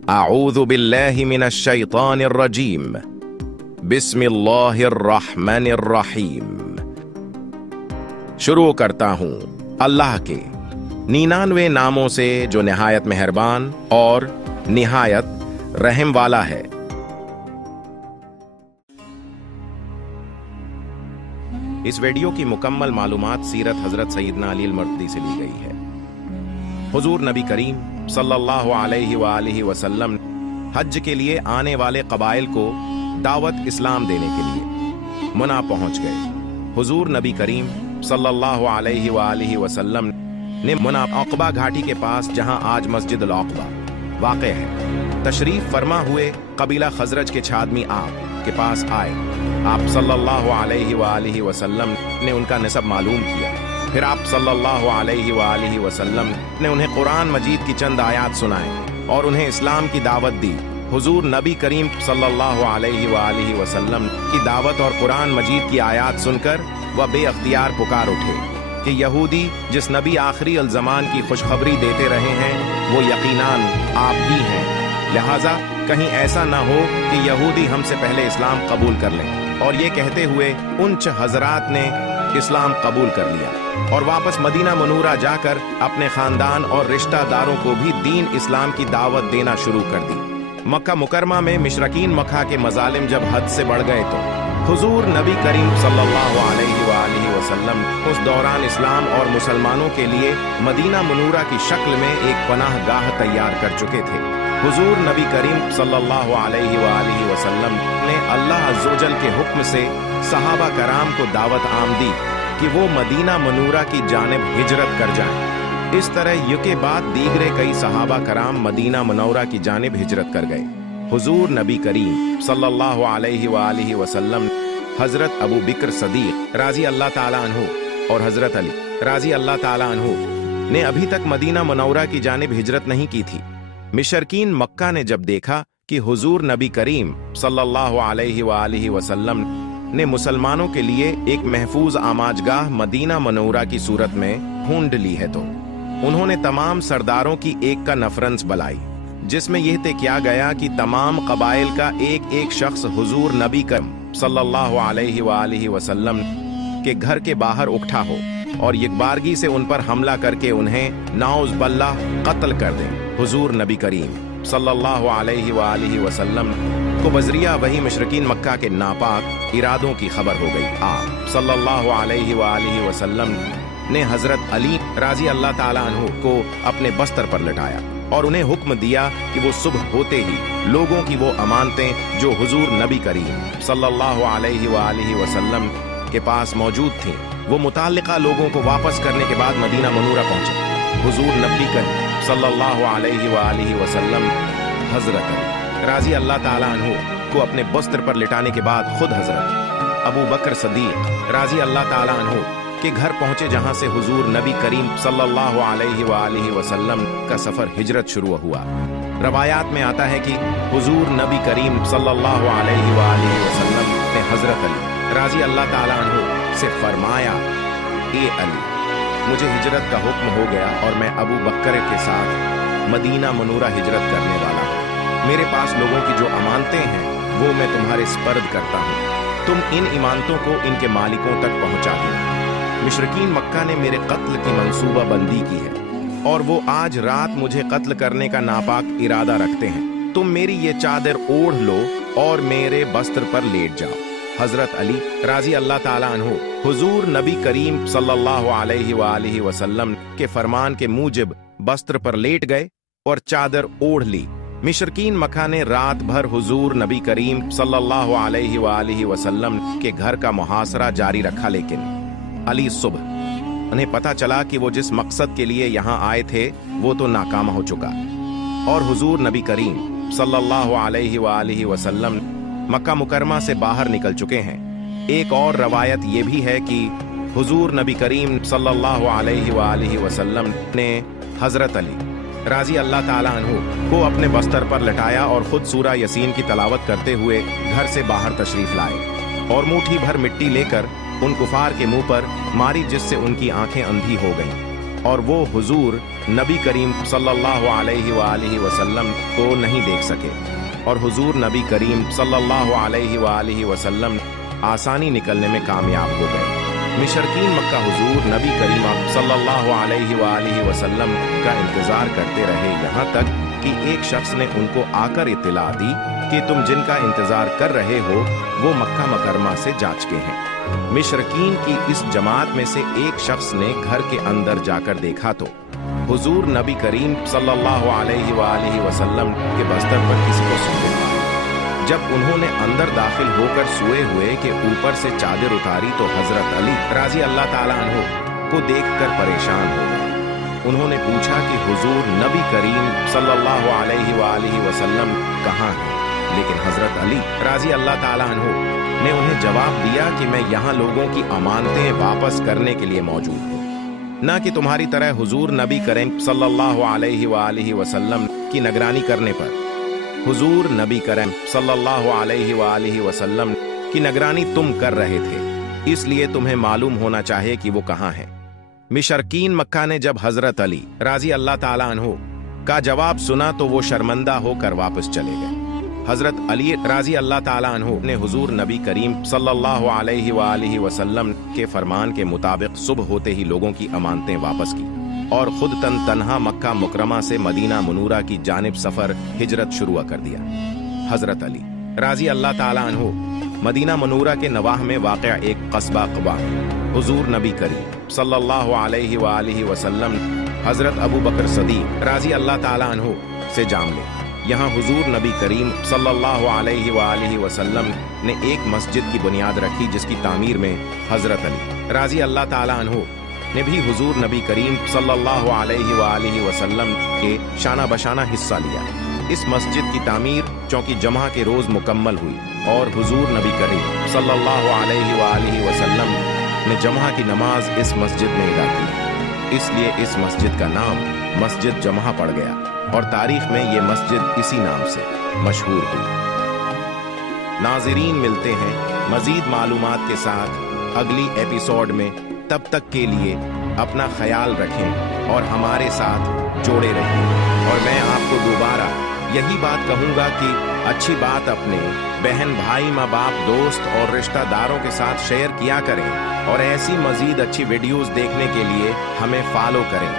अऊज़ु बिल्लाहि मिनश शैतानिर रजीम। बिस्मिल्लाहिर रहमानिर रहीम। शुरू करता हूँ अल्लाह के 99 नामों से जो निहायत मेहरबान और निहायत रहम वाला है। इस वीडियो की मुकम्मल मालूमात सीरत हजरत सैयदना अली अल-मर्तज़ी से ली गई है। हुजूर नबी करीम सल्लल्लाहु अलैहि वसल्लम हज के लिए आने वाले कबाइल को दावत इस्लाम देने के लिए मुना पहुंच गए। हुजूर नबी करीम सल्लल्लाहु अलैहि वसल्लम ने मुना अक़बा घाटी के पास, जहां आज मस्जिद अल-अक़बा वाक़े है, तशरीफ फरमा हुए कबीला खजरज के छादमी आप के पास आए। आप सल्लल्लाहु अलैहि वसल्लम ने उनका निसब मालूम किया। फिर आप सल्लल्लाहु अलैहि वसल्लम ने उन्हें कुरान मजीद की चंद आयात सुनाए और उन्हें इस्लाम की दावत दी। हुजूर नबी करीम सल्लल्लाहु अलैहि वसल्लम की दावत और कुरान मजीद की आयात सुनकर वह बेअख्तियार पुकार उठे कि यहूदी जिस नबी आखिरी अल ज़मान की खुशखबरी देते रहे हैं वो यकीनान आप ही हैं। लिहाजा कहीं ऐसा ना हो कि यहूदी हमसे पहले इस्लाम कबूल कर लें। और ये कहते हुए उन हजरात ने इस्लाम कबूल कर लिया और वापस मदीना मनूरा जाकर अपने खानदान और रिश्तेदारों को भी दीन इस्लाम की दावत देना शुरू कर दी। मक्का मुकरमा में मुशरिकीन मक्का के मजालिम जब हद से बढ़ गए तो हुजूर नबी करीम सल्लल्लाहु अलैहि वसल्लम उस दौरान इस्लाम और मुसलमानों के लिए मदीना मनूरा की शक्ल में एक पनाह गाह तैयार कर चुके थे। हुजूर नबी करीम सल्लल्लाहु अलैहि वसल्लम ने अल्लाह अज़्ज़वजल के हुक्म से सहाबा कराम को दावत आम दी कि वो मदीना मनूरा की जानिब हिजरत कर जाएं। इस तरह के बाद दीगरे कई सहाबा कराम मदीना मनौरा की जानिब हिजरत कर गए। हुजूर नबी करीम सल्लल्लाहु अलैहि वसल्लम हजरत अबू बकर सदीक राजी अल्लाह ताला अन्हु और हजरत अली राजी अल्लाह ताला अन्हु ने अभी तक मदीना मनौरा की जानिब हिजरत नहीं की थी। मुशरिकीन मक्का ने जब देखा कि हुजूर नबी करीम सल्लल्लाहु अलैहि वसल्लम ने मुसलमानों के लिए एक महफूज आमाजगाह मदीना मनौरा की सूरत में ढूंढ ली है तो उन्होंने तमाम सरदारों की एक का नफरंस बुलाई, जिसमें यह तय किया गया कि तमाम कबाइल का एक एक शख्स हुजूर नबी करीम सल्लल्लाहु अलैहि वसल्लम के घर के बाहर उकठा हो और यकबारगी से उन पर हमला करके उन्हें नाउज़ बिल्लाह कत्ल कर दें। हुजूर नबी करीम सल्लल्लाहु अलैहि वसल्लम को बजरिया वही मुशरिकीन मक्का के नापाक इरादों की खबर हो गई। आप सल्लल्लाहु अलैहि वसल्लम ने हजरत अली राजी अल्लाह ताला अन्हु को अपने बस्तर पर लटाया और उन्हें हुक्म दिया कि वो सुबह होते ही लोगों की वो अमानतें जो हुजूर नबी करीम सल्लल्लाहु अलैहि वसल्लम के पास मौजूद थीं, वो मुताल्लिका लोगों को वापस करने के बाद मदीना मनूरा पहुंचे। हुजूर नबी करीम सल्लल्लाहु अलैहि वसल्लम हजरत अली राजी अल्लाह ताला अन्हु को अपने बस्तर पर लिटाने के बाद खुद हजरत अबू बकर सदीक राजी अल्लाह ताला अन्हु के घर पहुंचे, जहां से हुजूर नबी करीम सल्लल्लाहु अलैहि वसल्लम का सफर हिजरत शुरू हुआ। रवायात में आता है कि हुजूर नबी करीम सल्लल्लाहु अलैहि वसल्लम ने हजरत अली राजी अल्लाह ताला अन्हु से फरमाया, ए अली, मुझे हिजरत का हुक्म हो गया और मैं अबू बकर के साथ मदीना मनूरा हिजरत करने वाला हूँ। मेरे पास लोगों की जो अमानतें हैं वो मैं तुम्हारे स्पर्द करता हूँ। तुम इन इमानतों को इनके मालिकों तक पहुँचा देना। मुशरिकीन मक्का ने मेरे कत्ल की मंसूबा बंदी की है और वो आज रात मुझे कत्ल करने का नापाक इरादा रखते हैं। तुम मेरी ये चादर ओढ़ लो और मेरे बस्तर पर लेट जाओ। हजरत अली राजी अल्लाह ताला अन्हु हुजूर नबी करीम सल्लल्लाहु अलैहि वसल्लम के फरमान के मूजिब बस्तर पर लेट गए और चादर ओढ़ ली। मुशरिकीन मक्का ने रात भर हुजूर नबी करीम सल्लल्लाहु अलैहि वसल्लम के घर का मुहासरा जारी रखा, लेकिन अली सुबह उन्हें पता चला कि वो जिस मकसद के लिए यहाँ आए थे वो तो नाकाम हो चुका और हुजूर नबी करीम सल्लल्लाहु अलैहि वसल्लम मक्का मुकरमा से बाहर निकल चुके हैं। एक और रवायत ये भी है कि हुजूर नबी करीम सल्लल्लाहु अलैहि वसल्लम ने हजरत अली राजी अल्लाह ताला अन्हु को अपने बस्तर पर लटाया और खुद सूरा यासीन की तलावत करते हुए घर से बाहर तशरीफ लाए और मुट्ठी भर मिट्टी लेकर उन कुफार के मुंह पर मारी, जिससे उनकी आंखें अंधी हो गईं। और वो हुजूर नबी करीम सल्लल्लाहु अलैहि वसल्लम को नहीं देख सके, और हुजूर नबी करीम सल्लल्लाहु अलैहि वसल्लम आसानी निकलने में कामयाब हो गए। मुशरिकीन मक्का हुजूर नबी करीम सल्लल्लाहु अलैहि वसल्लम का इंतजार करते रहे, यहाँ तक कि एक शख्स ने उनको आकर इत्तला दी कि तुम जिनका इंतजार कर रहे हो वो मक्का मुकर्रमा से जा चुके हैं। मुशरिकीन की इस जमात में से एक शख्स ने घर के अंदर जाकर देखा तो हुजूर नबी करीम सल्लल्लाहु अलैहि वसल्लम के बस्तर पर किसी को सोते पाया। जब उन्होंने अंदर दाखिल होकर सोए हुए के ऊपर से चादर उतारी तो हजरत अली राजी अल्लाह ताला अन्हु को देखकर परेशान हो गए। उन्होंने पूछा कि हुजूर नबी करीम सल्लल्लाहु अलैहि वसल्लम कहाँ हैं? लेकिन हजरत अली राजी अल्लाह ताला अन्हु ने उन्हें जवाब दिया कि मैं यहाँ लोगों की अमानतें वापस करने के लिए मौजूद हूँ, न कि तुम्हारी तरह हुजूर नबी करीम सल्लल्लाहु अलैहि वसल्लम की निगरानी करने पर। हुजूर नबी करीम सल्लल्लाहु अलैहि वसल्लम की निगरानी तुम कर रहे थे, इसलिए तुम्हें मालूम होना चाहिए कि वो कहाँ हैं। मुशरिकीन मक्का ने जब हजरत अली राजी अल्लाह ताला अन्हु का जवाब सुना तो वो शर्मिंदा होकर वापस चले गए। हजरत अली राजी अल्लाह ताला अन्हु ने हुजूर नबी करीम सल्लल्लाहु अलैहि वसल्लम के फरमान के मुताबिक सुबह होते ही लोगों की अमानतें वापस की और खुद तन्हा मक्का मुकरमा से मदीना मुनूरा की जानिब सफर हिजरत शुरू कर दिया। हजरत अली राजी अल्लाह ताला अन्हु मदीना मुनूरा के नवाह में वाक़या एक कस्बा क़ुबा हुजूर नबी करीम सल्लल्लाहु अलैहि वसल्लम हजरत अबू बकर सदीक राजी अल्लाह ताला अन्हु से जाम ले। यहाँ हुजूर नबी करीम सल्लल्लाहु अलैहि वसल्लम ने एक मस्जिद की बुनियाद रखी जिसकी तामीर में हजरत अली राजी अल्लाह ताला अन्हु ने भी हुजूर नबी करीम सल्लल्लाहु अलैहि वसल्लम के शाना बशाना हिस्सा लिया। इस मस्जिद की तामीर चौकी जमा के रोज मुकम्मल हुई और हुजूर नबी करीम सल्लल्लाहु अलैहि वसल्लम ने जमा की नमाज इस मस्जिद में अदा की, इसलिए इस मस्जिद का नाम मस्जिद जमा पड़ गया और तारीख में ये मस्जिद इसी नाम से मशहूर हुई। नाज़रीन, मिलते हैं मजीद मालूमात के साथ अगली एपिसोड में। तब तक के लिए अपना ख्याल रखें और हमारे साथ जोड़े रहें। और मैं आपको दोबारा यही बात कहूँगा कि अच्छी बात अपने बहन भाई माँ बाप दोस्त और रिश्तेदारों के साथ शेयर किया करें और ऐसी मजीद अच्छी वीडियोस देखने के लिए हमें फॉलो करें।